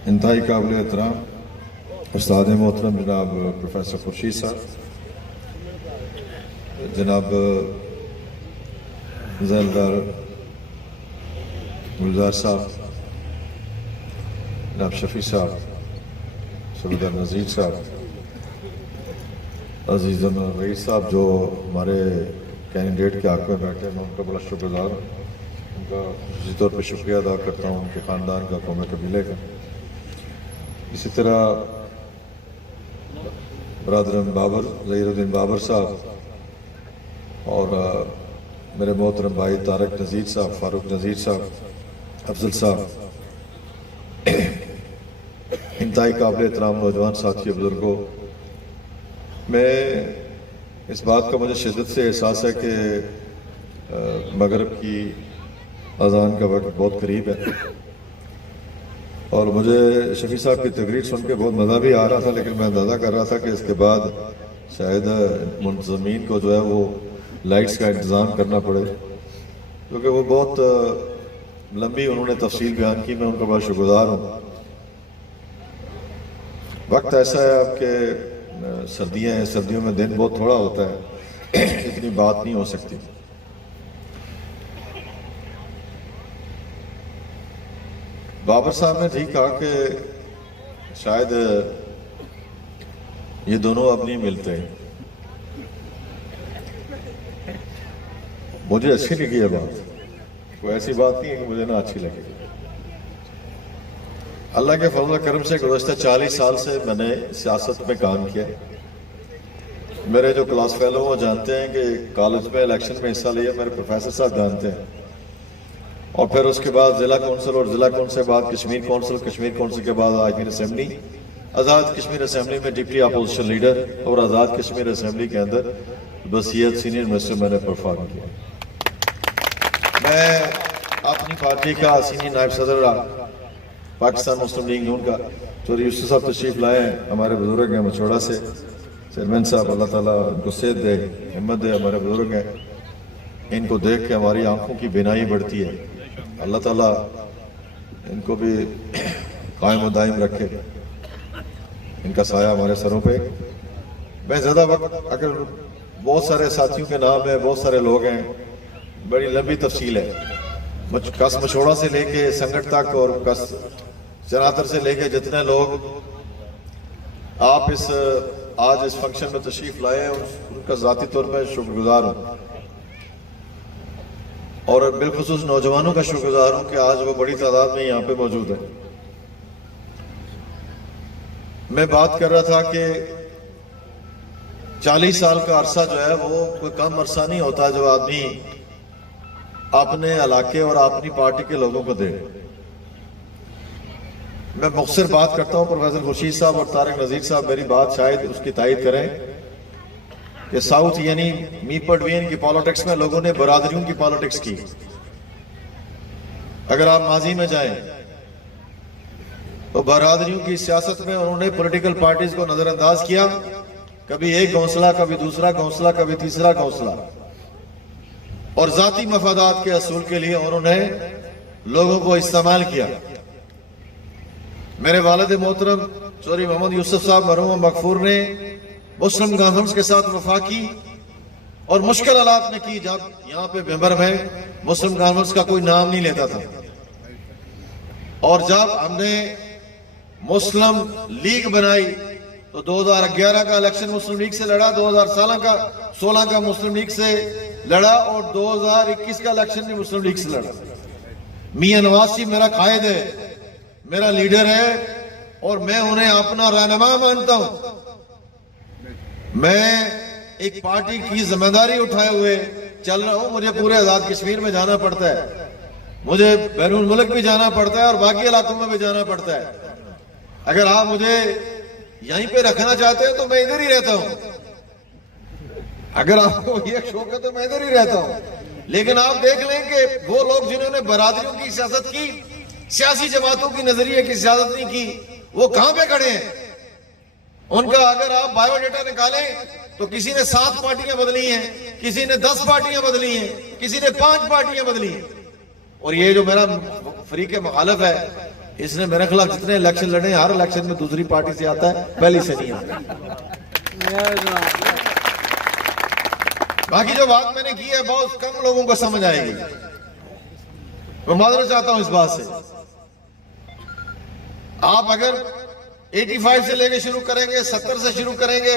इंतहाई काबिल एहतराम उस्ताद मोहतरम जनाब प्रोफेसर खुर्शीद साहब, जनाब ज़ैलदार गुलजार साहब, जनाब शफी साहब, सफदर नज़ीर साहब, अजीज़ रईस साहब जो हमारे कैंडिडेट के हक़ में बैठे हैं, मैं उनका बड़ा शुक्रगुज़ार हूँ। उनका इसी तौर पर शुक्रिया अदा करता हूँ उनके ख़ानदान का, कौम कबीले का। इसी तरह बरदरम बाबर ज़हीरुद्दीन बाबर साहब और मेरे मोहतरम भाई तारक नज़ीर साहब, फ़ारूक नज़ीर साहब, अफजल साहब, इंतहाई काबिल एहतराम नौजवान साथी बुजुर्गों, मैं इस बात का मुझे शिद्दत से एहसास है कि मगरिब की अज़ान का वक्त बहुत करीब है और मुझे शफी साहब की तकरीर सुन के बहुत मज़ा भी आ रहा था, लेकिन मैं अंदाज़ा कर रहा था कि इसके बाद शायद मुंतज़मीन को जो है वो लाइट्स का इंतज़ाम करना पड़े, क्योंकि वो बहुत लंबी उन्होंने तफसील बयान की। मैं उनका बड़ा शुक्रगुज़ार हूँ। वक्त ऐसा है आपके सर्दियाँ हैं, सर्दियों में दिन बहुत थोड़ा होता है, इतनी बात नहीं हो सकती। बाबर साहब ने ठीक कहा कि शायद ये दोनों अब नहीं मिलते हैं। मुझे अच्छी लगी है बात, कोई ऐसी बात नहीं है कि मुझे ना अच्छी लगी। अल्लाह के फजल करम से गुज़श्ता 40 साल से मैंने सियासत में काम किया। मेरे जो क्लास फेलो वो जानते हैं कि कॉलेज में इलेक्शन में हिस्सा लिया, मेरे प्रोफेसर साहब जानते हैं। और फिर उसके बाद ज़िला कौंसिल और ज़िला कौंसिल के बाद कश्मीर कौंसिल, कश्मीर कौंसिल के बाद आज़ाद असेंबली, आज़ाद कश्मीर असेंबली में डिप्टी अपोजिशन लीडर और आज़ाद कश्मीर असेंबली के अंदर वसीयत सीनियर मिनिस्टर मैंने परफॉर्म किया। मैं अपनी पार्टी का सीनियर नायब सदर रहा, पाकिस्तान मुस्लिम लीग नून का। चौधरी यूसुफ साहब तशरीफ लाए हैं, हमारे बुजुर्ग हैं मछोड़ा से। चेयरमैन साहब अल्लाह ताला उनको सेहत दे, हिम्मत दे, हमारे बुजुर्ग हैं। इनको देख के हमारी आंखों की बिनाई बढ़ती है। अल्लाह ताला इनको भी कायम व दायम रखे, इनका साया हमारे सरों पे। मैं ज़्यादा वक्त, अगर बहुत सारे साथियों के नाम है, बहुत सारे लोग हैं, बड़ी लंबी तफसील है। कस मछोड़ा से लेके संगठ तक और कस चनातर से लेके जितने लोग आप आज इस फंक्शन में तशरीफ लाए हैं, उनका ज़ाती तौर पर शुक्रगुजार हूँ। और बिलखुसूस नौजवानों का शुक्रगुजार हूँ कि आज वो बड़ी तादाद में यहाँ पे मौजूद है। मैं बात कर रहा था कि 40 साल का अरसा जो है वो कोई कम अरसा नहीं होता जो आदमी अपने इलाके और अपनी पार्टी के लोगों को दे। मैं मुख्तसर बात करता हूँ। प्रोफेसर खुर्शीद साहब और तारक नज़ीर साहब मेरी बात शायद उसकी तायद करें कि साउथ यानी मीरपुर डिवीजन की पॉलिटिक्स में लोगों ने बरादरियों की पॉलिटिक्स की। अगर आप माजी में जाएं तो बरादरियों की सियासत में उन्होंने पॉलिटिकल पार्टीज को नजरअंदाज किया। कभी एक घोंसला, कभी दूसरा घोंसला, कभी तीसरा घोंसला, और जाती मफादात के असूल के लिए उन्होंने लोगों को इस्तेमाल किया। मेरे वालिद मोहतरम चौधरी मोहम्मद यूसुफ साहब मरहूम मगफूर ने मुस्लिम कॉन्फ्रेंस के साथ वफा की और मुश्किल हालात में की, जब यहाँ पे मेंबर में मुस्लिम कॉन्फ्रेंस का कोई नाम नहीं लेता था। और जब हमने मुस्लिम लीग बनाई तो 2011 का इलेक्शन मुस्लिम लीग से लड़ा, 2016 का मुस्लिम लीग से लड़ा और 2021 का इलेक्शन भी मुस्लिम लीग से लड़ा। मियां नवाज शरीफ मेरा कायद है, मेरा लीडर है और मैं उन्हें अपना रहनुमा मानता हूं। मैं एक पार्टी की जिम्मेदारी उठाए हुए चल रहा हूं। मुझे पूरे आजाद कश्मीर में जाना पड़ता है, मुझे बैरून मुल्क भी जाना पड़ता है और बाकी इलाकों में भी जाना पड़ता है। अगर आप मुझे यहीं पे रखना चाहते हैं तो मैं इधर ही रहता हूं। अगर आपको ये शौक है तो मैं इधर ही रहता हूं। लेकिन आप देख लें कि वो लोग जिन्होंने बरादरियों की सियासत की, सियासी जमातों की नजरिए की सियासत नहीं की, वो कहां पे खड़े हैं? उनका अगर आप बायोडेटा निकालें तो किसी ने 7 पार्टियां बदली हैं, किसी ने 10 पार्टियां बदली हैं, किसी ने 5 पार्टियां बदली हैं। और ये जो मेरा फरीक मुखालिफ है, इसने मेरे खिलाफ जितने इलेक्शन लड़े हर इलेक्शन में दूसरी पार्टी से आता है, पहली से नहीं आता। बाकी जो बात मैंने की है बहुत कम लोगों को समझ आएगी। मैं माजरत चाहता हूं इस बात से। आप अगर 85 से लेके शुरू करेंगे, 70 से शुरू करेंगे,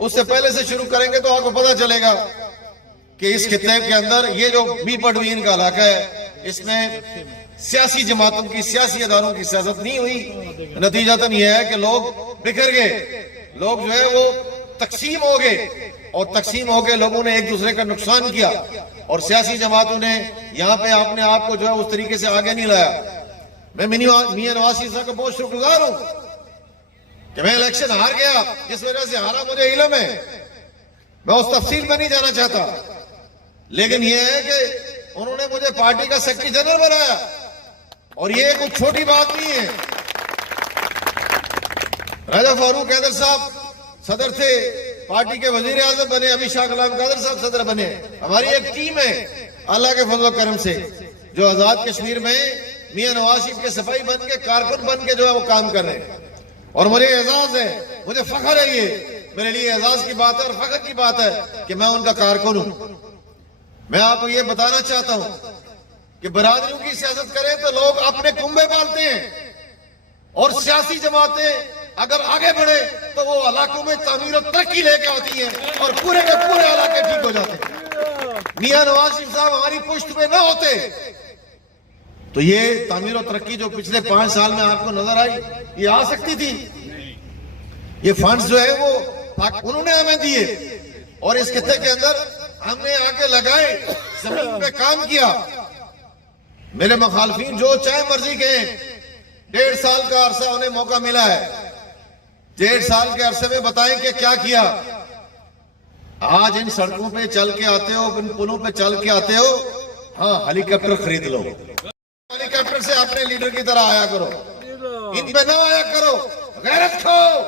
उससे पहले से शुरू करेंगे तो आपको पता चलेगा कि इस खित्ते के अंदर ये जो बी पटवीन का इलाका है, इसमें सियासी जमातों की, सियासी अदारों की सियासत नहीं हुई। नतीजतन यह है कि लोग बिखर गए, लोग जो है वो तकसीम हो गए, और तकसीम हो गए लोगों ने एक दूसरे का नुकसान किया, और सियासी जमातों ने यहाँ पे अपने आप को जो है उस तरीके से आगे नहीं लाया। मैं मियां नवाज शरीफ साहब का बहुत शुक्रगुजार हूं कि मैं इलेक्शन हार गया, जिस वजह से हारा मुझे इल्म है, मैं उस तफसील में नहीं जाना चाहता, लेकिन यह है कि उन्होंने मुझे पार्टी का सेक्रेटरी जनरल बनाया, और ये कुछ छोटी बात नहीं है। राजा फारूक हैदर साहब सदर थे, पार्टी के वजीर आजम बने, अभी शाह गुलाम कादर साहब सदर बने। हमारी एक टीम है अल्लाह के फजल करम से जो आजाद कश्मीर में मियां नवाज शरीफ के सफाई बन के, कारकुन बन के जो है वो काम कर रहे हैं, और मुझे एजाज है, मुझे फख्र है, ये मेरे लिए एजाज की बात है और फख्र की बात है कि मैं उनका कारकुन हूं। मैं आपको ये बताना चाहता हूं कि बरादरियों की सियासत करें तो लोग अपने कुंबे पालते हैं, और सियासी जमातें अगर आगे बढ़े तो वो इलाकों में तामीर और तरक्की लेके आती है, और पूरे के पूरे इलाके ठीक हो जाते हैं। मियां नवाज शरीफ साहब हमारी पुष्ट पे ना होते तो ये तामीर और तरक्की जो पिछले 5 साल में आपको नजर आई, ये आ सकती थी। ये फंड्स जो है वो उन्होंने हमें दिए, और इस खित्ते के अंदर हमने आके लगाए, जमीन पे काम किया। मेरे मुखालफिन जो चाहे मर्जी के, 1.5 साल का अरसा उन्हें मौका मिला है, 1.5 साल के अरसे में बताएं कि क्या किया। आज इन सड़कों पे चल के आते हो, इन पुलों पे चल के आते हो, हाँ हेलीकॉप्टर खरीद लो, हेलीकॉप्टर से अपने लीडर की तरह आया करो, इन पे ना आया करो। गैरत खाओ,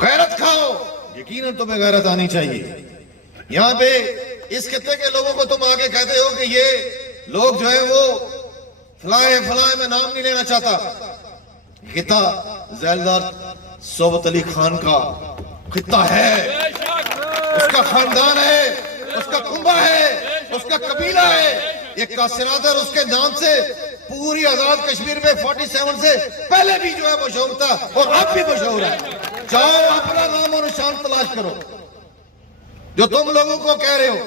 गैरत खाओ, यकीनन तुम्हें गैरत आनी चाहिए। यहाँ पे इस खित्ते के लोगों को तुम आगे कहते हो कि ये लोग जो है वो फलाए फलाए, में नाम नहीं लेना चाहता। खिता जैलदार सोबत अली खान का खिता है, उसका खानदान है, उसका कुंबा है, उसका कबीला है। एक कासिरादर उसके नाम से पूरी आजाद कश्मीर में 47 से पहले भी जो है मशहूर था, और अब भी मशहूर है। जाओ अपना नाम और निशान तलाश करो। जो तुम लोगों को कह रहे हो,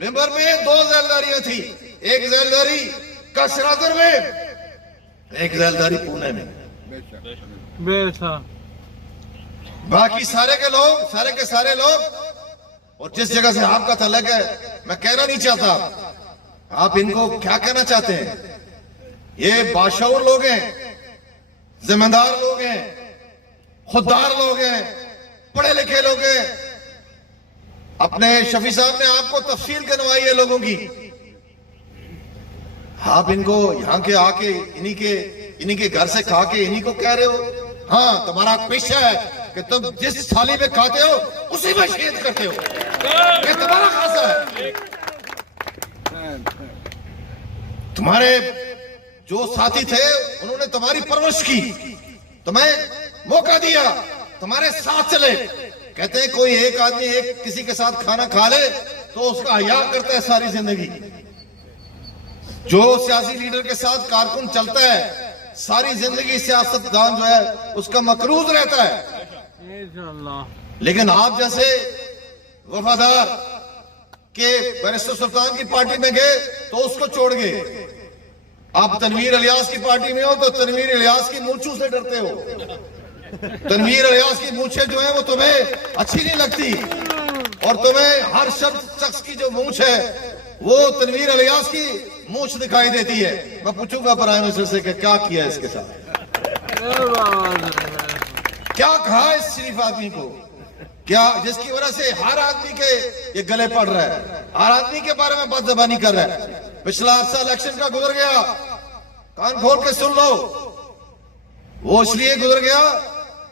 मेंबर में 2 जैलदारियां थी, एक जैलदारी कासिरादर में, एक जैलदारी पुणे में। बाकी सारे के लोग, सारे के सारे लोग, और जिस जगह से आपका तलक है, मैं कहना नहीं चाहता, आप इनको क्या कहना चाहते हैं? ये बाशऊर लोग हैं, जिम्मेदार लोग हैं, खुददार लोग हैं, पढ़े लिखे लोग हैं। अपने शफी साहब ने आपको तफसील करवाई है लोगों की, आप इनको यहाँ के आके इन्हीं के घर से खा के इन्हीं को कह रहे हो। हाँ, तुम्हारा पेशा है कि तुम जिस थाली में खाते हो उसी में छेद करते हो, ये तुम्हारा खासा है। तुम्हारे जो साथी थे उन्होंने तुम्हारी परवरिश की, तुम्हें मौका दिया, तुम्हारे साथ चले। कहते हैं कोई एक आदमी एक किसी के साथ खाना खा ले तो उसका हया करता है सारी जिंदगी। जो सियासी लीडर के साथ कारकुन चलता है सारी जिंदगी सियासतदान जो है उसका मकरूज रहता है। लेकिन आप जैसे वफादार के बैरिस्टर सुल्तान की पार्टी में गए तो उसको छोड़ गए। आप तनवीर इलियास की पार्टी में हो तो तनवीर इलियास की मूंछों से डरते हो। तनवीर इलियास की मूंछें जो है वो तुम्हें अच्छी नहीं लगती, और तुम्हें हर शख्स की जो मूंछ है वो तनवीर इलियास की मूंछ दिखाई देती है। मैं पूछूंगा प्राइम मिनिस्टर से कि क्या किया इसके साथ, क्या कहा इस शरीफ आदमी को, क्या जिसकी वजह से हर आदमी के ये गले पड़ रहा है, हर आदमी के बारे में बदजबानी कर रहा है। पिछला अरसा इलेक्शन का गुजर गया, कान खोल के सुन लो, वो इसलिए गुजर गया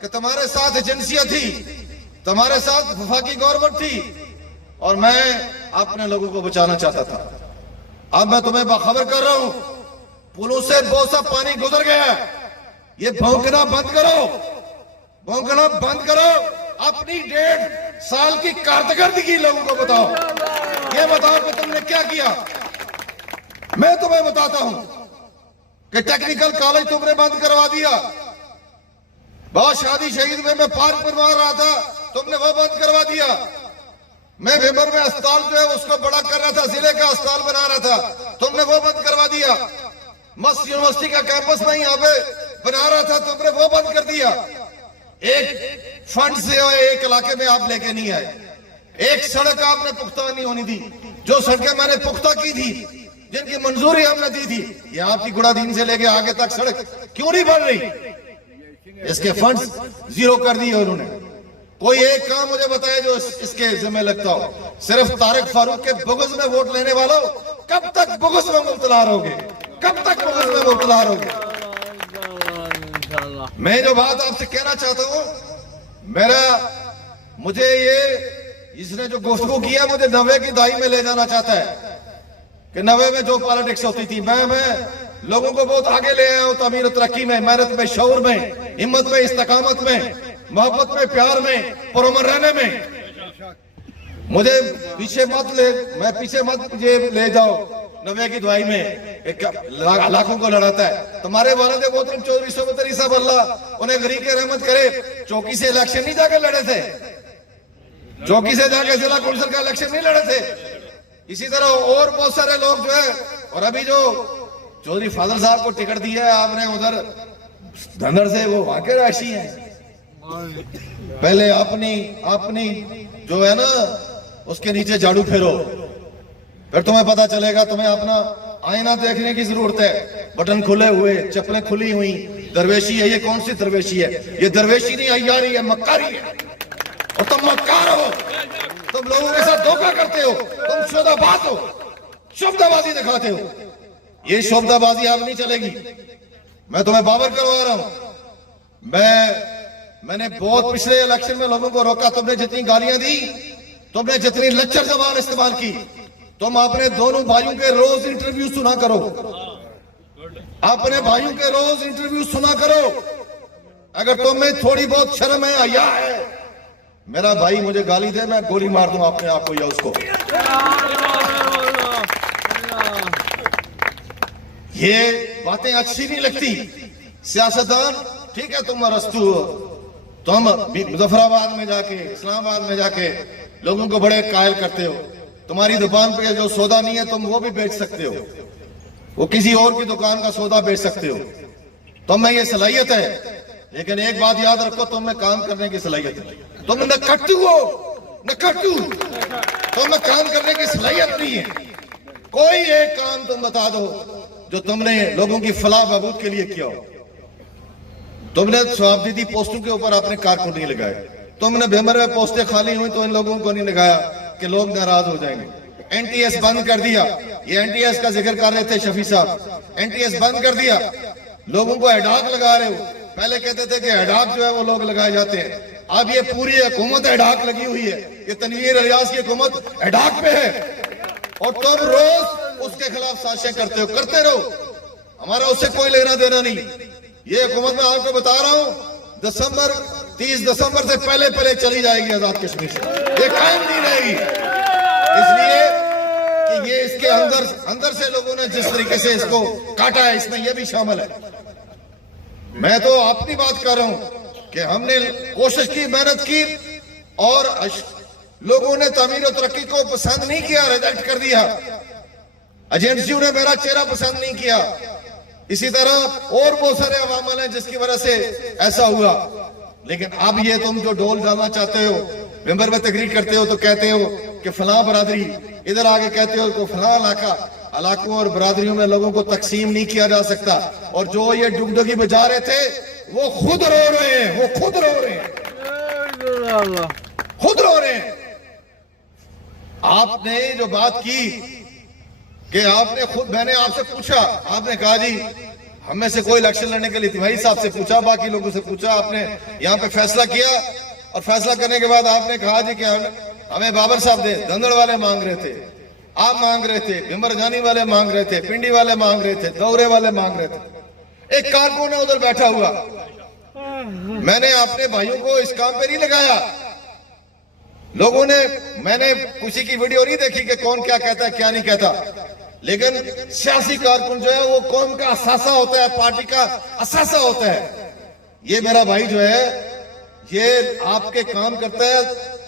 कि तुम्हारे साथ एजेंसियां थी, तुम्हारे साथ वफाकी गवर्नमेंट थी, और मैं अपने लोगों को बचाना चाहता था। अब मैं तुम्हें बाखबर कर रहा हूं पुलों से बहुत सा पानी गुजर गया। ये भौंकना बंद करो, भौंकना बंद करो। अपनी 1.5 साल की कारकर्दगी लोगों को बताओ। ये बताओ कि तुमने क्या किया। मैं तुम्हें बताता हूं कि टेक्निकल कॉलेज तुमने बंद करवा दिया। बहुत शादी शहीद में मैं पार्क बनवा रहा था, तुमने वो बंद करवा दिया। मैं वेबर में अस्पताल जो है उसको बड़ा कर रहा था, जिले का अस्पताल बना रहा था, तुमने वो बंद करवा दिया। मस्त यूनिवर्सिटी का कैंपस में यहाँ पे बना रहा था, तुमने वो बंद कर दिया। एक फंड से एक इलाके में आप लेके नहीं आए। एक सड़क आपने पुख्ता नहीं होनी दी। जो सड़कें मैंने पुख्ता की थी, जिनकी मंजूरी हमने दी थी, ये आपकी गुड़ादीन से लेके आगे तक सड़क क्यों नहीं बन रही? इसके फंड्स जीरो कर दिए उन्होंने। कोई एक काम मुझे बताए जो इसके जिम्मे लगता हो। सिर्फ तारिक फारूक के बुग़्ज़ में वोट लेने वालों, कब तक बुग़्ज़ में मुब्तला रहोगे? कब तक बुग़्ज़ में मुब्तला रहोगे? मैं जो बात आपसे कहना चाहता हूं, मुझे ये इसने जो गुफ्तगू किया, मुझे 90 की दहाई में ले जाना चाहता है कि 90 में जो पॉलिटिक्स होती थी, मैं लोगों को बहुत आगे ले आया हूं। तमीर तरक्की में, मेहनत में, शऊर में, हिम्मत में, इस्तकामत में, मोहब्बत में, प्यार में, पुरअमन रहने में। मुझे पीछे मत ले जाओ 90 की दुआई में। लाखों को लड़ाता है तुम्हारे वालिद मोहतरम चौधरी सोबतरी साहब, अल्लाह उन्हें गरीब के रहमत करे। चौकी से इलेक्शन नहीं जाकर लड़े थे, चौकी से जाकर जिला कौंसिल का इलेक्शन नहीं लड़े थे। इसी तरह और बहुत सारे लोग जो है, और अभी जो चौधरी फाजल साहब को टिकट दिया है आपने उधर धंधड़ से, वो वाकई राशि है। पहले अपनी जो है ना उसके नीचे झाड़ू फेरो, फिर तुम्हें पता चलेगा। तुम्हें अपना आईना देखने की जरूरत है। बटन खुले हुए, चप्पलें खुली हुई, दरवेशी है। ये कौन सी दरवेशी है? ये दरवेशी नहीं, अय्यारी है, मक्कारी है। और तुम मक्कार हो, तुम लोगों के साथ धोखा करते हो, तुम शोधाबाज हो, शब्दाबाजी दिखाते हो। ये शब्दाबाजी अब नहीं चलेगी। मैं तुम्हें बावर करवा रहा हूं। मैंने बहुत पिछले इलेक्शन में लोगों को रोका। तुमने जितनी गालियां दी, तुमने जितनी लच्चर जबान इस्तेमाल की, तुम अपने दोनों भाइयों के रोज इंटरव्यू सुना करो। अपने भाइयों के रोज इंटरव्यू सुना करो। अगर तुम्हें थोड़ी बहुत शर्म है, हया है, मेरा भाई मुझे गाली दे, मैं गोली मार दूं अपने आप को या उसको। ये बातें अच्छी नहीं लगती। सियासतदान ठीक है, तुम अरस्तू हो, तुम मुजफ्फराबाद में जाके, इस्लामाबाद में जाके लोगों को बड़े कायल करते हो। तुम्हारी दुकान पे जो सौदा नहीं है तुम वो भी बेच सकते हो, वो किसी और की दुकान का सौदा बेच सकते हो। तुम में ये सलाहियत है, लेकिन एक बात याद रखो, तुम में काम करने की सलाहियत है। तुम नकट्टू हो, नकट्टू। तुम में काम करने की सलाहियत नहीं है। कोई एक काम तुम बता दो जो तुमने लोगों की फलाह बहबूद के लिए किया हो। तुमने स्वाबदीदी पोस्टों के ऊपर अपने कारकुन नहीं लगाए। तुमने भेमर में पोस्टें खाली हुई तो इन लोगों को नहीं लगाया कि लोग नाराज हो जाएंगे। एनटीएस बंद कर दिया। ये एनटीएस का जिक्र कर रहे थे शफी साहब, एनटीएस बंद कर दिया। लोगों को हेडाक लगा रहे हो। पहले कहते थे कि हेडाक जो है वो लोग लगाए जाते हैं, अब ये पूरी हुकूमत हेडाक लगी हुई है। ये तनवीर इलियास की हुकूमत हेडाक पे है और तुम रोज उसके खिलाफ साजिशें करते हो। करते रहो, हमारा उससे कोई लेना देना नहीं। ये हुकूमत मैं आपको बता रहा हूं, 30 दिसंबर से पहले चली जाएगी आजाद कश्मीर से। ये कायम नहीं रहेगी, इसलिए कि ये इसके अंदर से लोगों ने जिस तरीके से इसको काटा है, इसमें ये भी शामिल है। मैं तो अपनी बात कर रहा हूं कि हमने कोशिश की, मेहनत की, और लोगों ने तमीर और तरक्की को पसंद नहीं किया, रिजेक्ट कर दिया। एजेंसियों ने मेरा चेहरा पसंद नहीं किया। इसी तरह और बहुत सारे अवामल हैं जिसकी वजह से ऐसा हुआ। लेकिन अब ये तुम जो डोल डालना चाहते हो, मेंबर में तकरीर करते हो तो कहते हो कि फलां बरादरी, इधर आगे कहते हो तो फलां इलाकों और बरादरियों में लोगों को तकसीम नहीं किया जा सकता। और जो ये डुगडुगी बजा रहे थे वो खुद रो रहे हैं, वो खुद रो रहे हैं, खुद रो रहे हैं। आपने जो बात की कि आपने खुद, मैंने आपसे पूछा, आपने कहा जी हम में से कोई इलेक्शन लड़ने के लिए तिवारी साहब से पूछा, बाकी लोगों से पूछा, आपने यहाँ पे फैसला किया और फैसला करने के बाद आपने कहा जी कि हमें बाबर साहब दे, धंधड़ वाले मांग रहे थे। आप मांग रहे थे, भिंबरजानी वाले मांग रहे थे, पिंडी वाले मांग रहे थे, दौरे वाले मांग रहे थे। एक कारकुन है उधर बैठा हुआ, मैंने अपने भाइयों को इस काम पे नहीं लगाया। लोगों ने, मैंने किसी की वीडियो नहीं देखी कि कौन क्या कहता है क्या नहीं कहता, लेकिन सियासी कारकुन जो है वो कौम का असासा होता है, पार्टी का असासा होता है। ये मेरा भाई जो है ये आपके काम करता है,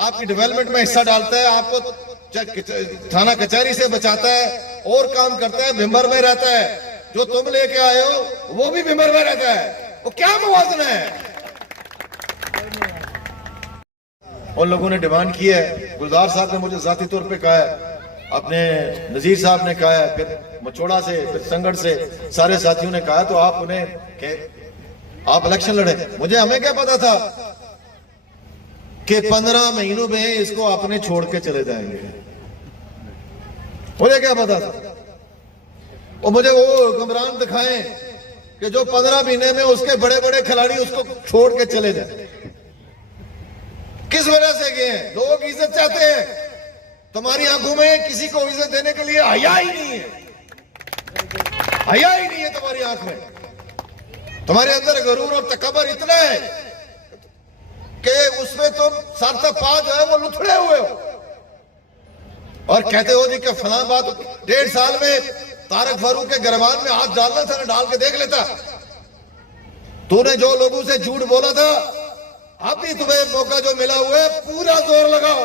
आपकी डेवलपमेंट में हिस्सा डालता है, आपको थाना कचहरी से बचाता है और काम करता है, भिंबर में रहता है। जो तुम लेके आए हो वो भी भिंबर में रहता है। वो क्या मुवाजना है? उन लोगों ने डिमांड की है, गुलजार साहब ने मुझे जाती तौर पे कहा है, अपने नजीर साहब ने कहा है, फिर मचोड़ा से, फिर संगठ से सारे साथियों ने कहा, तो आप उन्हें आप इलेक्शन लड़े। हमें क्या पता था कि 15 महीनों में इसको अपने छोड़ के चले जाएंगे, मुझे क्या पता था। और मुझे वो गुमरान दिखाएं कि जो 15 महीने में उसके बड़े बड़े खिलाड़ी उसको छोड़ के चले जाए। किस वजह से गए हैं? लोग इज्जत चाहते हैं। तुम्हारी आंखों में किसी को इज्जत देने के लिए हया ही नहीं है, हया ही नहीं है तुम्हारी आंख में। तुम्हारे अंदर गरूर और तकबर इतना है कि उसमें तुम सार्थक पा जो है वो लुथड़े हुए हो और कहते हो जी कि फलां बात। 1.5 साल में तारक फारूक के गिरबान में हाथ डालना था ना, डाल के देख लेता। तूने जो लोगों से झूठ बोला था, अब भी तुम्हें मौका जो मिला हुआ है पूरा जोर लगाओ।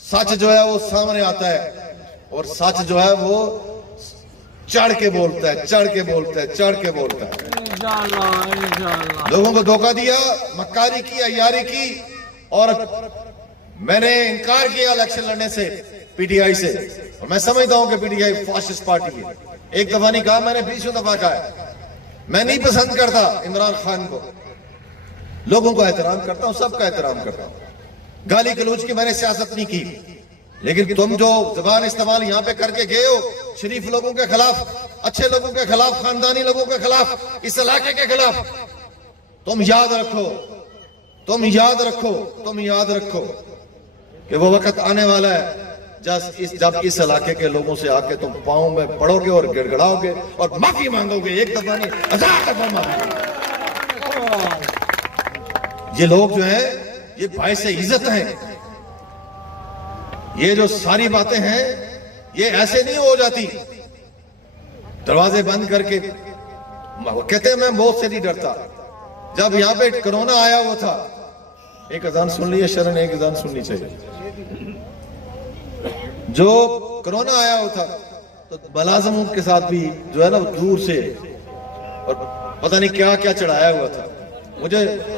सच जो है वो सामने आता है और सच जो है वो चढ़ के बोलता है, चढ़ के बोलता है, चढ़ के बोलता है। इंशाअल्लाह। लोगों को धोखा दिया, मक्कारी की, अय्यारी की, और मैंने इनकार किया इलेक्शन लड़ने से पीटीआई से। और मैं समझता हूं कि पीटीआई फासिस्ट पार्टी है। एक दफा नहीं कहा, मैंने 20 दफा कहा है। मैं नहीं पसंद करता इमरान खान को, लोगों को एहतराम करता हूं, सबका एहतराम करता हूं। गाली गलौज की मैंने सियासत नहीं की, लेकिन तुम जो जबान इस्तेमाल यहां पे करके गए हो शरीफ लोगों के खिलाफ, अच्छे लोगों के खिलाफ, खानदानी लोगों के खिलाफ, इस इलाके के खिलाफ, तुम याद रखो, तुम याद रखो, तुम याद रखो कि वो वक्त आने वाला है जब इस इलाके के लोगों से आके तुम पांव में पड़ोगे और गिड़गिड़ाओगे और माफी मांगोगे। एक दफा नहीं, 1000 दफा माफी। ये लोग जो है ये भाई से इज्जत है। ये जो सारी बातें हैं ये ऐसे नहीं हो जाती दरवाजे बंद करके। कहते हैं मैं मौत से नहीं डरता। जब यहाँ पे कोरोना आया हुआ था, एक अजान सुन ली है शरण, एक अजान सुननी चाहिए। जो कोरोना आया हुआ था तो मुलाजिमों के साथ भी जो है ना दूर से और पता नहीं क्या क्या चढ़ाया हुआ था।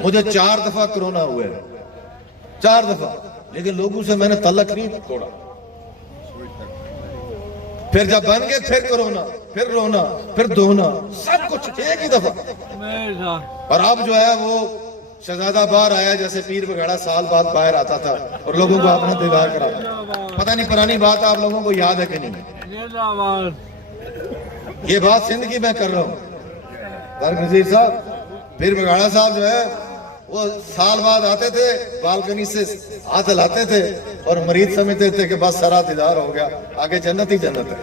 मुझे 4 दफा कोरोना हुआ है, 4 दफा, लेकिन लोगों से मैंने तलक नहीं तोड़ा। फिर जब बन गए फिर कोरोना, फिर रोना, फिर धोना, सब कुछ एक ही दफा। और अब जो है वो शहजादा बाहर आया जैसे पीर बघाड़ा साल बाद बाहर आता था और लोगों को अपना दीदार करा। पता नहीं पुरानी बात आप लोगों को याद है कि नहीं? ये बात सिंध की मैं कर रहा हूँ। नजीर साहब, पीर बघाड़ा साहब जो है वो साल बाद आते थे, बालकनी से हाथ हिलाते थे और मरीज समझते थे कि बस सारा दीदार हो गया, आगे जन्नत ही जन्नत है।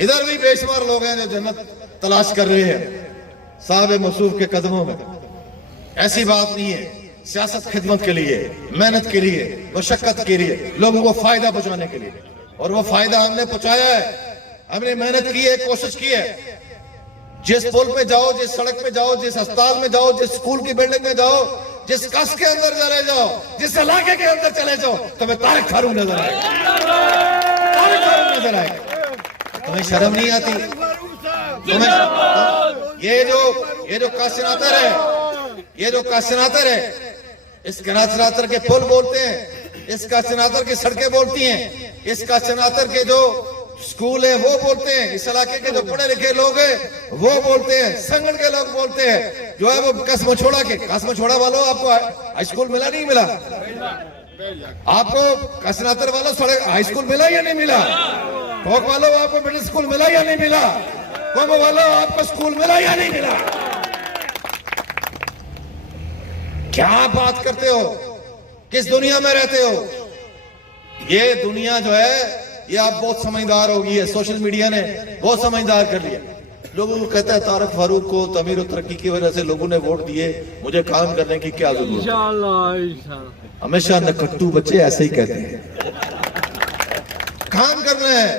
इधर भी बेशुमार लोग हैं जो जन्नत तलाश कर रहे हैं साहब मसूफ के कदमों में। ऐसी बात नहीं है। सियासत खिदमत के लिए, मेहनत के लिए, मशक्कत के लिए, लोगों को फायदा पहुंचाने के लिए, और वो फायदा हमने पहुंचाया है। हमने मेहनत की है, कोशिश की है। जिस पुल पे जाओ, जिस सड़क पे जाओ, जिस अस्पताल में जाओ, जिस स्कूल की बिल्डिंग में जाओ, जिस कस्ब के अंदर चले जाओ, जिस इलाके के अंदर चले जाओ, तुम्हें तारिक फारूक नजर आएगा, तारिक फारूक नजर आएगा। तुम्हें शर्म नहीं आती? तुम्हें ये जो कासिनातर है, ये जो कासिनातर है, इस कासिनातर के पुल बोलते हैं, इस कासिनातर की सड़कें बोलती हैं, इस कासिनातर के जो स्कूल है वो बोलते हैं, इस इलाके के जो पढ़े लिखे लोग हैं वो बोलते हैं, संगठन के लोग बोलते हैं, जो है वो कसम छोड़ा वालों आपको हाई स्कूल मिला नहीं मिला? आपको कासिनातर वालों हाई स्कूल मिला या नहीं मिला? टोक वालों आपको मिडिल स्कूल मिला या नहीं मिला? कोमो वालों आपको स्कूल मिला या नहीं मिला? क्या बात करते हो? किस दुनिया में रहते हो? ये दुनिया जो है ये आप बहुत समझदार हो गई है, सोशल मीडिया ने बहुत समझदार कर लिया। लोगों को कहता है तारक फारूक को तमीर और तरक्की की वजह से लोगों ने वोट दिए, मुझे काम करने की क्या जरूरत है। हमेशा नकट्टू बच्चे ऐसे ही कहते हैं, काम करना है।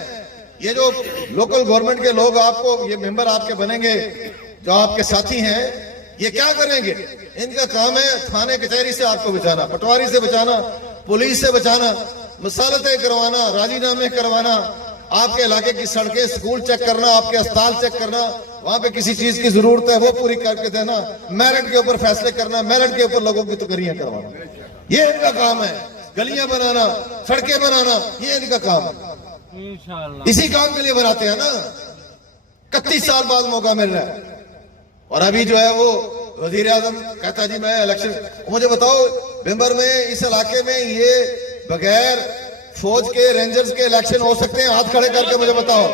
ये जो लोकल गवर्नमेंट के लोग आपको, ये मेंबर आपके बनेंगे, जो आपके साथी हैं, ये क्या करेंगे? इनका काम है थाने कचहरी से आपको बचाना, पटवारी से बचाना, पुलिस से बचाना, मसालतें करवाना, राजीनामे करवाना, आपके इलाके की सड़कें, स्कूल चेक करना, आपके अस्पताल चेक करना, वहां पे किसी चीज की जरूरत है वो पूरी करके देना, मेरिट के ऊपर फैसले करना, मेरिट के ऊपर लोगों की तकरीरें करवाना, ये इनका काम है। गलियां बनाना, सड़कें बनाना, ये इनका काम है। इसी काम के लिए बनाते हैं ना। 31 साल बाद मौका मिल रहा है और अभी जो है वो वजीर आजम कहता जी मैं इलेक्शन, मुझे बताओ मेंबर में इस इलाके में ये बगैर फौज के, रेंजर्स के इलेक्शन हो सकते हैं? हाथ खड़े करके मुझे बताओ।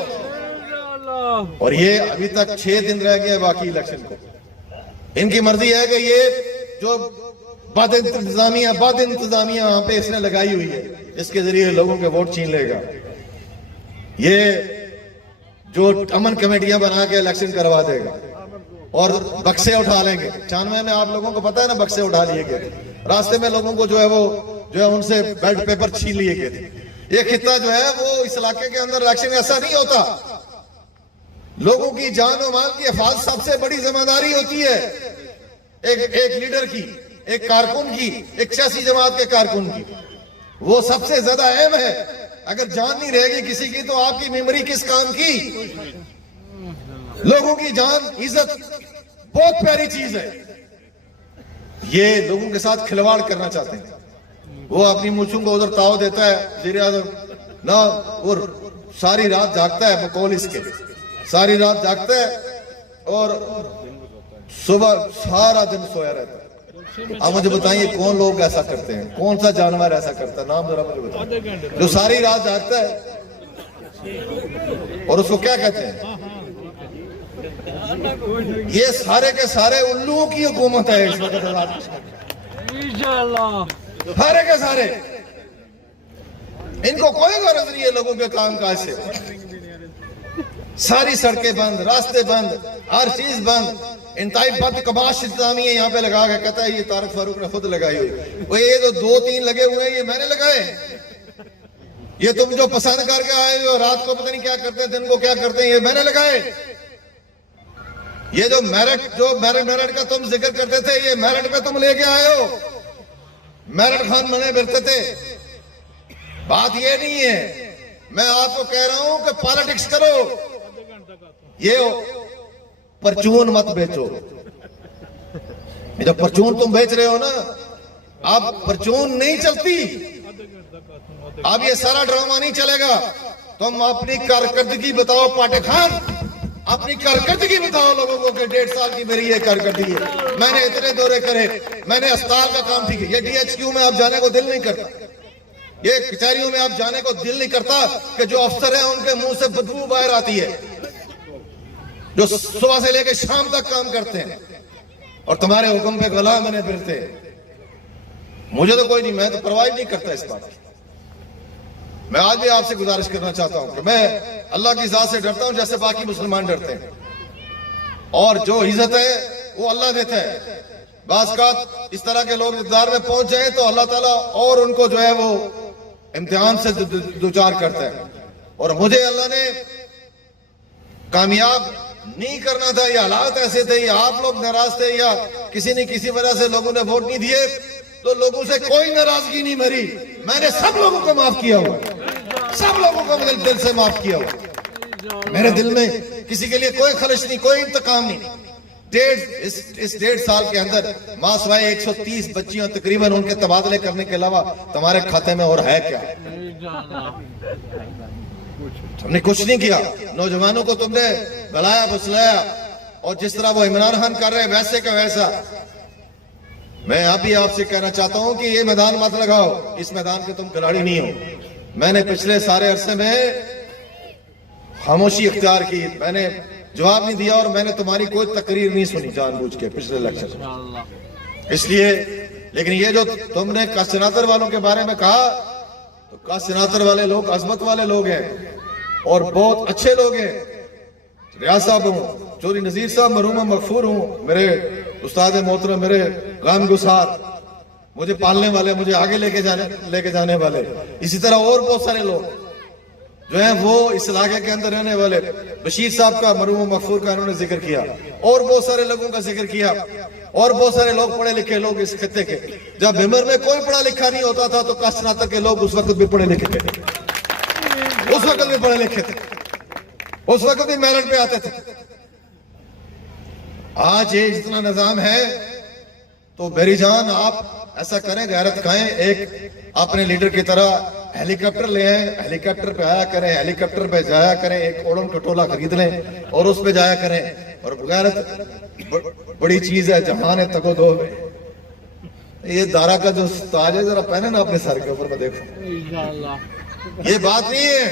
और ये अभी तक 6 दिन रह गए बाकी इलेक्शन को। इनकी मर्जी है कि ये जो बद इंतजामिया यहाँ पे इसने लगाई हुई है, इसके जरिए लोगों के वोट छीन लेगा। ये जो अमन कमेटियां बना के इलेक्शन करवा देगा और बक्से उठा लेंगे। 96 में आप लोगों को पता है ना, बक्से उठा लिए गए, रास्ते में लोगों को जो है उनसे बैलेट पेपर छीन लिए गए थे। ये खित्ता जो है वो इस इलाके के अंदर इलेक्शन ऐसा नहीं होता। लोगों की जान और माल की हिफाजत सबसे बड़ी जिम्मेदारी होती है एक लीडर की, एक कारकुन की, एक सियासी जमात के कारकुन की। वो सबसे ज्यादा अहम है। अगर जान नहीं रहेगी किसी की तो आपकी मेमोरी किस काम की? लोगों की जान, इज्जत बहुत प्यारी चीज है। ये लोगों के साथ खिलवाड़ करना चाहते हैं। वो अपनी मूछों को उधर ताव देता है वज़ीर आज़म ना, और सारी रात जागता है बकौल इसके, सारी रात जागता है और सुबह सारा दिन सोया रहता है। अब मुझे बताइए कौन लोग ऐसा करते हैं? कौन सा जानवर ऐसा करता है? नाम जरा मुझे बताइए जो सारी रात जागता है। और उसको क्या कहते हैं? ये सारे के सारे उल्लुओं की हुकूमत है इस वक्त। सारे के सारे, इनको कोई गरज नहीं है लोगों के काम काज से। सारी सड़कें बंद, रास्ते बंद, हर चीज बंद। इंतहाई बदकमाश इंतजामिया यहाँ पे लगा के कहता है ये तारक फारूक ने खुद लगाई हुई। वो ये तो 2-3 लगे हुए हैं, ये मैंने लगाए। ये तुम जो पसंद करके आए हो, रात को पता नहीं क्या करते हैं, दिन को क्या करते हैं, ये मैंने लगाए। ये जो मेरिट का तुम जिक्र करते थे, ये मेरिट पे तुम लेके आए हो। मेरिट खान बने फिरते थे। बात ये नहीं है, मैं आपको कह रहा हूं कि पॉलिटिक्स करो, ये परचून मत बेचो। जब परचून तुम बेच रहे हो ना, अब परचून नहीं चलती। अब ये सारा ड्रामा नहीं चलेगा। तुम अपनी कारकर्दगी बताओ पाटे खान, अपनी कारकर्दगी बताओ लोगों को कि 1.5 साल की मेरी ये कारकर्दगी है, मैंने इतने दौरे करे, मैंने अस्पताल का काम ठीक है। ये DHQ में आप जाने को दिल नहीं करता, ये कचहरियों में आप जाने को दिल नहीं करता कि जो अफसर हैं उनके मुंह से बदबू बाहर आती है, जो सुबह से लेकर शाम तक काम करते हैं और तुम्हारे हुक्म पे गुलाम बने फिरते हैं। मुझे तो कोई नहीं, मैं तो परवाह नहीं करता इस बात की। मैं आज भी आपसे गुजारिश करना चाहता हूं कि मैं अल्लाह की जात से डरता हूं जैसे बाकी मुसलमान डरते हैं, और जो इज्जत है वो अल्लाह देता है। बाज़ औक़ात इस तरह के लोग इक़्तिदार में पहुंच जाए तो अल्लाह ताला और उनको जो है वो इम्तिहान से दुचार करता है। और मुझे अल्लाह ने कामयाब नहीं करना था, या हालात ऐसे थे, या आप लोग नाराज थे, या किसी ने किसी वजह से लोगों ने वोट नहीं दिए, तो लोगों से कोई नाराजगी नहीं मरी। मैंने सब लोगों को माफ किया हुआ, सब लोगों को मेरे दिल से माफ किया हुआ। मेरे दिल में किसी के लिए कोई खलिश नहीं, कोई इंतकाम नहीं। इस 1.5 साल के अंदर मां सिवाय 130 बच्चियों तकरीबन उनके तबादले करने के अलावा तुम्हारे खाते में और है क्या? हमने कुछ नहीं किया। नौजवानों को तुमने गलाया फुसलाया, और जिस तरह वो इमरान खान कर रहे हैं वैसे का वैसा। मैं अभी आपसे कहना चाहता हूं कि ये मैदान मत लगाओ, इस मैदान के तुम खिलाड़ी नहीं हो। मैंने पिछले सारे अरसे में खामोशी इख्तियार की, मैंने जवाब नहीं दिया, और मैंने तुम्हारी कोई तकरीर नहीं सुनी जानबूझ के पिछले लेक्चर में। इसलिए, लेकिन ये जो तुमने कशनातर वालों के बारे में कहा, तो कासिनातर वाले लोग अजमत वाले लोग हैं और बहुत अच्छे लोग हैं। रियाज साहब हूँ, चौधरी नजीर साहब मरहूम मगफूर हूँ, मेरे उस्ताद मोहतरम, मेरे गाम गुसार, मुझे पालने वाले, मुझे आगे लेके जाने वाले। इसी तरह और बहुत सारे लोग जो हैं वो इस इलाके के अंदर रहने वाले। बशीर साहब का, मरहूम मगफूर का उन्होंने जिक्र किया, और बहुत सारे लोगों का जिक्र किया, और बहुत सारे लोग पढ़े लिखे लोग इस खत्ते के। जब भिमर में कोई पढ़ा लिखा नहीं होता था तो काशनातर के लोग उस वक्त भी पढ़े लिखे थे, उस वक्त भी पढ़े लिखे थे, उस वक्त भी मेरिट पे आते थे। आज ये जितना निजाम है तो मेरी जान आप ऐसा करें, गैरत खाएं, एक अपने लीडर की तरह हेलीकॉप्टर ले आए, हेलीकॉप्टर पे आया करें, हेलीकॉप्टर पे जाया करें, एक ओड़न खटोला खरीद लें और उस पे जाया करें। और गैरत बड़ी चीज है, जहान है तको दो में। ये दारा का जो ताज है जरा पहने ना अपने सर के ऊपर में, देखो ये बात नहीं है।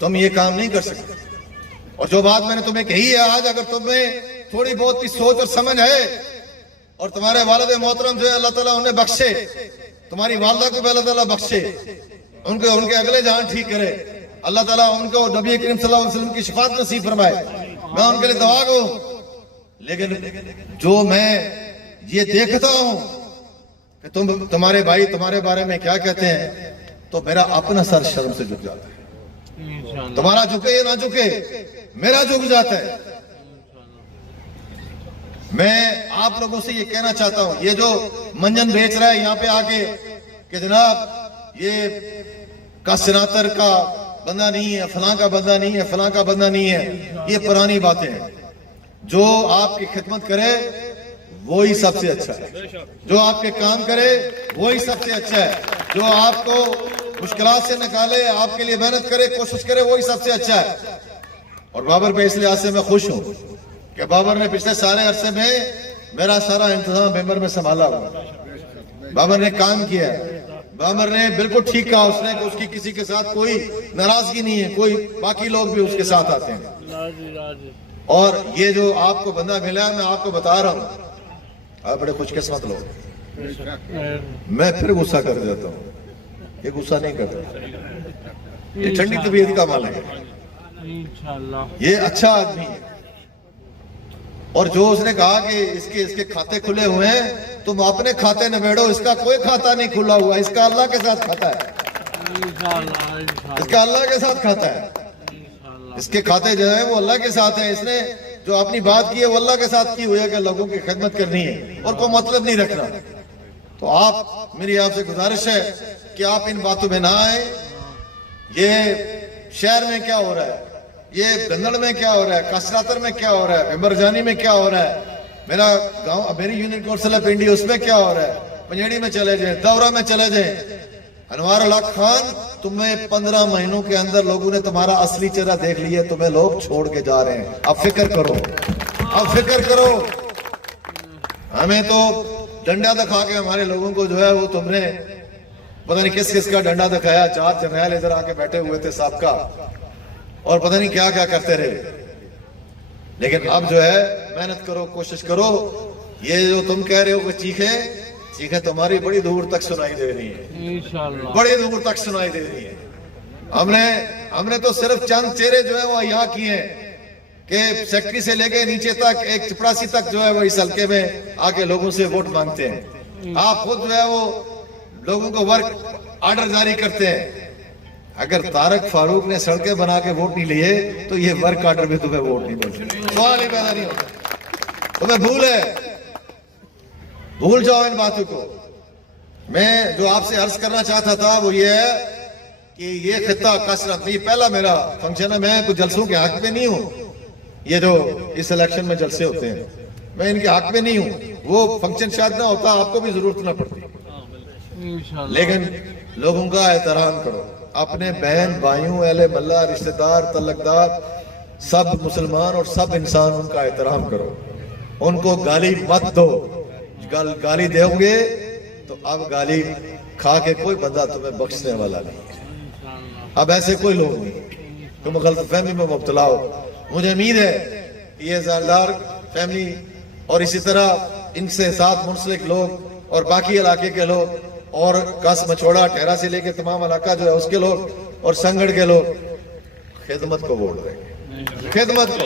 तुम ये काम नहीं कर सकते। और जो बात मैंने तुम्हें कही है आज, अगर तुम्हें थोड़ी बहुत की सोच और समझ है और तुम्हारे वालिद मोहतरम जो है अल्लाह ताला उन्हें बख्शे, तुम्हारी वालदा को भी अल्लाह ताला बख्शे, उनके अगले जान ठीक करे, अल्लाह ताला उनको नबी करीम सल्लल्लाहु अलैहि वसल्लम की शफाअत नसीब फरमाए, मैं उनके लिए दुआ करूं। लेकिन जो मैं ये देखता हूं कि तुम्हारे भाई तुम्हारे बारे में क्या कहते हैं, तो मेरा अपना सर शर्म से झुक जाता है। तुम्हारा झुके या ना झुके, मेरा झुक जाता है। मैं आप लोगों से ये कहना चाहता हूं, ये जो मंजन बेच रहा है यहाँ पे आके कि जनाब ये कासिनातर का बंदा नहीं है, फलां का बंदा नहीं है, फलां का बंदा नहीं है, ये पुरानी बातें हैं। जो आपकी खिदमत करे वो ही सबसे अच्छा है, जो आपके काम करे वो ही सबसे अच्छा है, जो आपको मुश्किलात से निकाले, आपके लिए मेहनत करे, कोशिश करे, वो ही सबसे अच्छा है। और बाबर पे इस लिहाज से मैं खुश हूं कि बाबर ने पिछले सारे अरसे में मेरा सारा इंतजाम मेंबर में संभाला हुआ, बाबर ने काम किया, बाबर ने बिल्कुल ठीक कहा उसने कि उसकी किसी के साथ कोई नाराजगी नहीं है, कोई बाकी लोग भी उसके साथ आते हैं। और ये जो आपको बंदा मिला है, मैं आपको बता रहा हूँ, आप बड़े खुशकिस्मत लोग। मैं फिर गुस्सा कर देता हूँ, ये गुस्सा नहीं करता, ये ठंडी तबीयत का मालिक है, ये अच्छा आदमी है। और जो उसने कहा कि इसके खाते खुले हुए हैं, तुम अपने खाते निबेड़ो, इसका कोई खाता नहीं खुला हुआ, इसका अल्लाह के साथ खाता है, इसका अल्लाह के साथ खाता है, इसके खाते जो है वो अल्लाह के साथ है। इसने जो अपनी बात की है वो अल्लाह के साथ की हुई है कि लोगों की खिदमत करनी है और कोई मतलब नहीं रखना। तो आप, मेरी आपसे गुजारिश है कि आप इन बातों में ना आए। ये शहर में क्या हो रहा है, ये गंदड़ में क्या हो रहा है, कासरातर में क्या हो रहा है, बिमरजानी में क्या हो रहा है, मेरा गांव, मेरी यूनियन कौंसिल ऑफ इंडिया, उसमें क्या हो रहा है, पंजेड़ी में चले जाए, दौरा में चले जाए। अनवार अल्लाह खान, तुम्हें 15 महीनों के अंदर लोगों ने तुम्हारा असली चेहरा देख लिया, तुम्हें लोग छोड़ के जा रहे हैं। अब फिक्र करो, अब फिक्र करो। हमें तो डंडा दिखा के हमारे लोगों को जो है वो तुमने पता नहीं किस किस का डंडा दिखाया। 4 जर्नैल इधर आके बैठे हुए थे सबका, और पता नहीं क्या क्या करते रहे। लेकिन अब जो है मेहनत करो, कोशिश करो। ये जो तुम कह रहे हो कि चीखें तुम्हारी बड़ी दूर तक सुनाई दे रही है, इंशाअल्लाह बड़ी दूर तक सुनाई दे रही है। हमने तो सिर्फ चंद चेहरे जो है वो यहाँ किए हैं कि सेक्रेटरी से लेके नीचे तक, एक चपरासी तक जो है वो इस हल्के में आके लोगों से वोट मांगते हैं। आप खुद जो है वो लोगों को वर्क ऑर्डर जारी करते हैं। अगर तारक फारूक ने सड़कें बना के वोट नहीं लिए तो ये वर्क ऑर्डर में तुम्हें वोट नहीं मिलते, सवाल ही पैदा नहीं होता। तुम्हें भूल है, भूल जाओ इन बातों को। मैं जो आपसे अर्ज करना चाहता था वो ये है कि ये खिता कसरत, ये पहला मेरा फंक्शन है। मैं कुछ जलसों के हक में नहीं हूँ, ये जो इस इलेक्शन में जलसे होते हैं मैं इनके हक में नहीं हूँ। वो फंक्शन शायद ना होता, आपको भी जरूरत ना पड़ती, लेकिन लोगों का एहतराम करो, अपने बहन भाइयों, अहले मल्ला, रिश्तेदार, तलकदार, सब मुसलमान और सब इंसान, उनका एहतराम करो। उनको गाली मत दो, गाली दोगे तो अब गाली खा के कोई बंदा तुम्हें बख्शने वाला नहीं है। अब ऐसे कोई लोग नहीं, तुम गलतफहमी में मुब्तला हो। मुझे उम्मीद है कि ये ज़ारदार फैमिली और इसी तरह इनसे साथ मुंसलिक लोग और बाकी इलाके के लोग और कस मछोड़ा ठहरा से लेके तमाम इलाका जो है उसके लोग और संगड़ के लोग खिदमत को वोट देंगे, खिदमत को।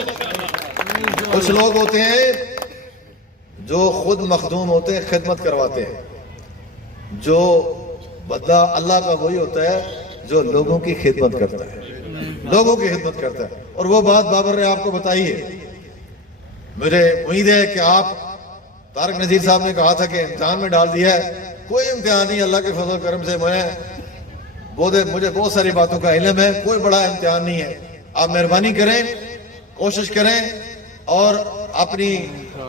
कुछ लोग होते हैं जो खुद मखदूम होते हैं, खिदमत करवाते हैं। जो बंदा अल्लाह का वही होता है जो लोगों की खिदमत करता है, लोगों की खिदमत करता है। और वो बात बाबर ने आपको बताई है। मुझे उम्मीद है कि आप, तारक नजीर साहब ने कहा था कि इम्तिहान में डाल दिया है, कोई इम्तिहान नहीं, अल्लाह के फजल करम से मुझे बहुत सारी बातों का इल्म है, कोई बड़ा इम्तिहान नहीं है। आप मेहरबानी करें, कोशिश करें और अपनी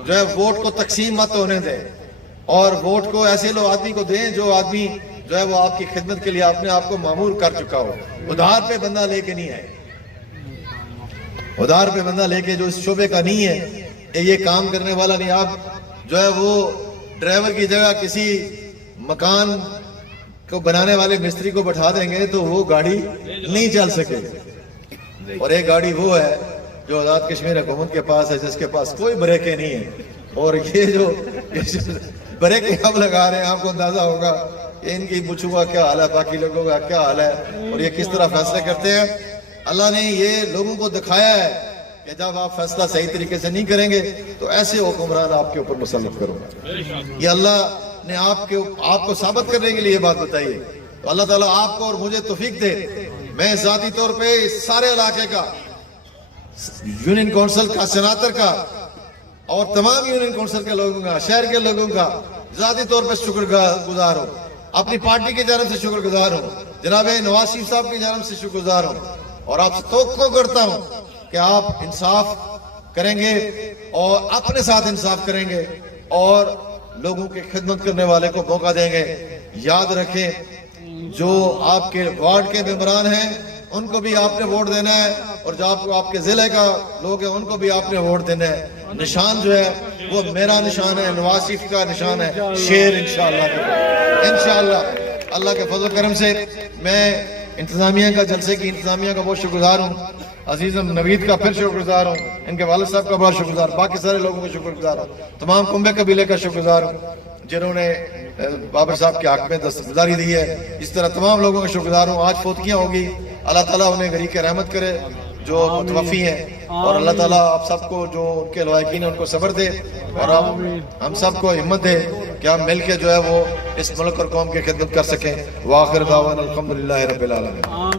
जो है वोट को तकसीम मत होने दें और वोट को ऐसे लोग आदमी को दें जो आदमी जो है वो आपकी खिदमत के लिए अपने आप को मामूर कर चुका हो। उधार पे बंदा लेके नहीं है, उधार पे बंदा लेके जो इस शोबे का नहीं है, ये काम करने वाला नहीं। आप जो है वो ड्राइवर की जगह किसी मकान को बनाने वाले मिस्त्री को बैठा देंगे तो वो गाड़ी नहीं चल सके। और एक गाड़ी वो है जो आजाद कश्मीर हुकूमत के पास है, जिसके पास कोई ब्रेकें नहीं है। और ये जो ब्रेकें अब लगा रहे हैं, आपको अंदाजा होगा इनकी मुझू का क्या हाल है, बाकी लोगों का क्या हाल है और ये किस तरह फैसले करते हैं। अल्लाह ने ये लोगों को दिखाया है कि जब आप फैसला सही तरीके से नहीं करेंगे तो ऐसे हुक्मरान आपके ऊपर मुसल्लत करूंगा। ये अल्लाह ने आपको साबित करने के लिए बात बताई है। तो अल्लाह ताला आपको और मुझे तौफीक दे। मैं जाती तौर पे इस सारे इलाके का, यूनियन काउंसिल का, सेनातर का और तमाम यूनियन काउंसिल के लोगों का, शहर के लोगों का जाती तौर पर शुक्रगुजार हूँ। अपनी पार्टी की जानब से शुक्रगुजार हूँ, जनाब नवाज शरीफ साहब की जानब से शुक्रगुजार हूँ। और आपसे तवक्को करता हूँ कि आप इंसाफ करेंगे और अपने साथ इंसाफ करेंगे और लोगों की खिदमत करने वाले को मौका देंगे। याद रखें, जो आपके वार्ड के मेंबरान हैं उनको भी आपने वोट देना है और जो आपके जिले का लोग हैं उनको भी आपने वोट देना है। निशान जो है वो मेरा निशान है, नवाज शरीफ का निशान है, शेर। इंशाअल्लाह अल्लाह के फजल करम से मैं इंतजामिया का, जलसे की इंतजामिया का बहुत शुक्रगुजार हूँ। अजीज़म नवीद का फिर शुक्रगुजार हूँ, इनके वालिद साहब का बहुत शुक्रगुजार, बाकी सारे लोगों का शुक्रगुजार हूँ, तमाम कुंबे कबीले का शुक्रगुजार हूँ जिन्होंने बाबर साहब के हक में दस्तबरदारी दी है। इस तरह तमाम लोगों का शुक्रगुजार हूँ। आज फोतकियाँ होगी, अल्लाह ताला उन्हें गरीक रहमत करे जो मुतवफ़ी हैं और अल्लाह ताला आप सबको जो उनके लवाकिन है उनको सब्र दे और हम सबको हिम्मत दे कि हम मिल के जो है वो इस मुल्क और कौम की खिदमत कर सकें। वाखिर दावाना अल्हम्दुलिल्लाहि रब्बिल आलमीन।